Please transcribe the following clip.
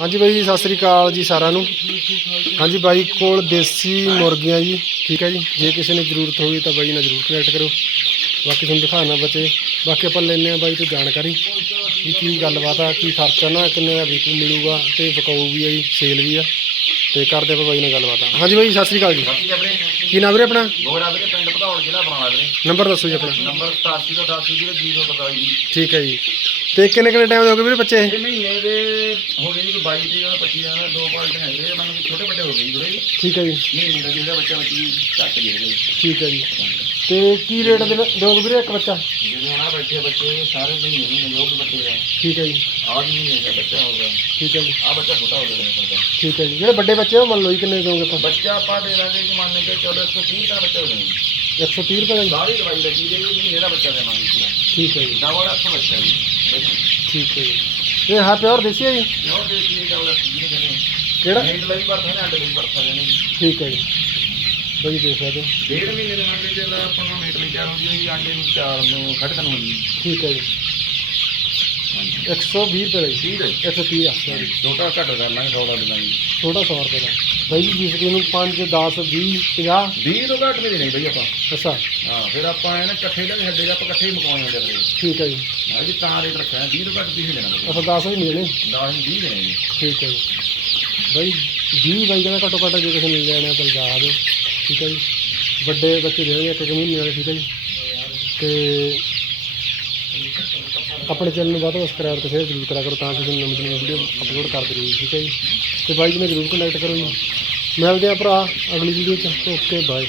ਹਾਂਜੀ ਬਾਈ ਜੀ ਸਤਿ ਸ੍ਰੀ ਅਕਾਲ ਜੀ ਸਾਰਿਆਂ ਨੂੰ। ਹਾਂਜੀ ਬਾਈ ਕੋਲ ਦੇਸੀ ਮੁਰਗੀਆਂ ਜੀ ਠੀਕ ਹੈ ਜੀ। ਜੇ ਕਿਸੇ ਨੇ ਜ਼ਰੂਰਤ ਹੋਈ ਤਾਂ ਬਾਈ ਨਾਲ ਜ਼ਰੂਰ ਕਨੈਕਟ ਕਰੋ। ਬਾਕੀ ਤੁਹਾਨੂੰ ਦਿਖਾਣਾ ਬੱਚੇ। ਬਾਕੀ ਆਪਾਂ ਲੈਣੇ ਆ ਬਾਈ ਤੋਂ ਜਾਣਕਾਰੀ ਵੀ ਕੀ ਗੱਲਬਾਤ ਆ ਕੀ ਖਰਚਾ ਨਾ ਕਿੰਨੇ ਦਾ ਵਿਕੂ ਮਿਲੂਗਾ ਤੇ ਵਿਕਾਊ ਵੀ ਆ ਜੀ ਸੇਲ ਵੀ ਆ। ਤੇ ਕਰਦੇ ਆਪਾਂ ਬਾਈ ਨਾਲ ਗੱਲਬਾਤ ਹਾਂਜੀ ਬਾਈ ਸਤਿ ਸ੍ਰੀ ਅਕਾਲ ਜੀ। ਕੀ ਨਾਮ ਵੀਰੇ ਆਪਣਾ? ਗੋੜਾ ਵੀਰੇ ਪਿੰਡ ਭਦੌੜ ਜ਼ਿਲ੍ਹਾ ਬਣਾ ਵੀਰੇ। ਨੰਬਰ ਦੱਸੋ ਜੀ ਆਪਣਾ। ਨੰਬਰ 87 ਤੋਂ 88 ਵੀਰੇ 047 ਜੀ। ਠੀਕ ਹੈ ਜੀ। ਤੇ ਕਿੰਨੇ ਕਿੰਨੇ ਟਾਈਮ ਦੇ ਹੋ ਗਏ ਵੀਰੇ ਬੱਚੇ? ਇਹ ਮਹੀਨੇ ਦੇ ਹੋ ਗਏ ਜੀ ਕੋਈ 22 ਤੇ 25 ਦਾ ਦੋ ਪਾਲਟ ਹੈ ਵੀਰੇ ਮੰਨ ਕੇ ਛੋਟੇ ਵੱਡੇ ਹੋ ਗਏ ਜੀ ਵੀਰੇ ਠੀਕ ਹੈ ਜੀ। ਮਹੀਨੇ ਦਾ ਜਿਹੜਾ ਬੱਚਾ ਬੱਚੀ ਘੱਟ ਗਏ ਠੀਕ ਹੈ ਜੀ। ਤੇ ਕੀ ਰੇਟ ਦੇ ਦੋਗੇ ਵੀਰੇ ਇੱਕ ਬੱਚਾ? ਜਿਹੜੇ ਹੁਣ ਆਹ ਬੈਠੇ ਬੱਚੇ ਸਾਰੇ ਮਹੀਨੇ ਮਹੀਨੇ ਲੋਕ ਬੱਚੇ ਆ। ਠੀਕ ਹੈ ਜੀ। ਆਹ ਵੀ ਮਹੀਨੇ ਦਾ ਬੱਚਾ ਹੋਊਗਾ ਠੀਕ ਹੈ ਜੀ। ਆਹ ਬੱਚਾ ਛੋਟਾ ਹੋ ਗਿਆ ਮੇਰੇ ਕੋਲ ਠੀਕ ਹੈ ਜੀ। ਜਿਹੜੇ ਵੱਡੇ ਬੱਚੇ ਆ, ਉਹ ਮੰਨ ਲਓ ਜੀ ਕਿੰਨੇ ਦੋਗੇ ਆਪਾਂ? ਬੱਚਾ ਆਪਾਂ ਦੇ ਦਾਂਗੇ ਕਿ ਮੰਨ ਕੇ ਚਲੋ 130 ਦਾ ਬੱਚਾ ਹੋ ਜਾਣਾ 130 ਰੁਪਏ ਦਾ ਜੀ ਸਾਰੀ ਦਵਾਈ ਲੱਗੀ ਦੇ ਮਹੀਨੇ ਦਾ ਬੱਚਾ ਦੇਵਾਂਗੇ ਪੂਰਾ। ਠੀਕ ਹੈ ਜੀ। ਡਬਲ ਅੱਖ ਬੱਚਾ ਜੀ। ਠੀਕ ਹੈ ਜੀ। ਇਹ ਹਾਂ ਪਿਓਰ ਦੇਸੀ ਹੈ ਜੀ? ਜੋ ਦੇਸੀ ਡਬਲ ਅੱਖ ਜੀ ਕਹਿੰਦੇ ਕਿਹੜਾ? ਮੀਟ ਲਈ ਵਰਤਦੇ ਨੇ ਅੰਡੇ ਲਈ ਵਰਤਦੇ ਨੇ ਠੀਕ ਹੈ ਜੀ। ਬਈ ਦੇਖ ਸਕਦੇ ਹੋ। ਡੇਢ ਮਹੀਨੇ ਦੇ ਮੰਨ ਲਈ ਜਿਹੜਾ ਆਪਾਂ ਨੂੰ ਮੀਟ ਲਈ ਤਿਆਰ ਹੁੰਦੀ ਹੈ ਜੀ ਅੰਡੇ ਨੂੰ ਚਾਰ ਨੂੰ ਖੜ ਤਨ ਹੁੰਦੀ ਠੀਕ ਹੈ ਜੀ। ਹਾਂਜੀ। 120 ਰੁਪਏ ਦਾ ਜੀ ਠੀਕ ਹੈ ਜੀ 130 ਆ sorry। ਛੋਟਾ ਘੱਟ ਕਰ ਲਾਂਗੇ ਥੋੜਾ ਦੇ ਲਾਂਗੇ ਛੋਟਾ 100 ਰੁਪਏ ਦਾ। ਬਈ ਜੀ ਜਿਸ ਨੂੰ 5 10 20 50 20 ਤੋਂ ਘੱਟ ਨਹੀਂ ਦੇਣੀ ਬਈ ਆਪਾਂ। ਅੱਛਾ। ਹਾਂ ਫਿਰ ਆਪਾਂ ਨਾ ਇਕੱਠੇ ਲੈ ਹੱਡੇ ਆਪਾਂ ਇਕੱਠੇ ਹੀ ਮਕਾਉਣੇ ਹੁੰਦੇ ਨੇ ਠੀਕ ਹੈ ਜੀ। ਹਾਂ ਜੀ ਤਾਂ ਰੇਟ ਰੱਖਿਆ 20 ਤੋਂ ਘੱਟ ਵੀ ਨਹੀਂ ਦੇਣਾ ਅੱਛਾ 10 ਵੀ ਮਿਲਣੇ 10 20 ਦੇਣੇ ਜੀ ਠੀਕ ਹੈ ਜੀ। ਬਈ 20 ਬਾਈ ਕਹਿੰਦਾ ਘੱਟੋ ਘੱਟ ਜੇ ਕਿਸੇ ਨੇ ਲੈਣਾ ਤਾਂ ਲਿਜਾ ਦਿਓ। ਠੀਕ ਹੈ ਜੀ। ਵੱਡੇ ਬੱਚੇ ਦੇਣਗੇ ਇੱਕ ਇੱਕ ਮਹੀਨੇ ਵਾਲੇ ਠੀਕ ਹੈ ਜੀ। ਤੇ ਆਪਣੇ ਚੈਨਲ ਨੂੰ ਵੱਧ ਤੋਂ ਸਬਸਕ੍ਰਾਈਬ ਤੇ ਸ਼ੇਅਰ ਜ਼ਰੂਰ ਕਰਿਆ ਕਰੋ ਤਾਂ ਕਿ ਤੁਹਾਨੂੰ ਨਵੀਂ ਨਵੀਂ ਵੀਡੀਓ ਅਪਲੋਡ ਕਰਦੇ ਰਹੀਏ, ਠੀਕ ਹੈ ਜੀ? ਤੇ ਬਾਈ ਜੀ ਨਾਲ ਜ਼ਰੂਰ ਕੰਟੈਕਟ ਕਰੋ ਜੀ। ਮਿਲਦੇ ਆ ਭਰਾ ਅਗਲੀ ਵੀਡੀਓ ਚ। Okay bye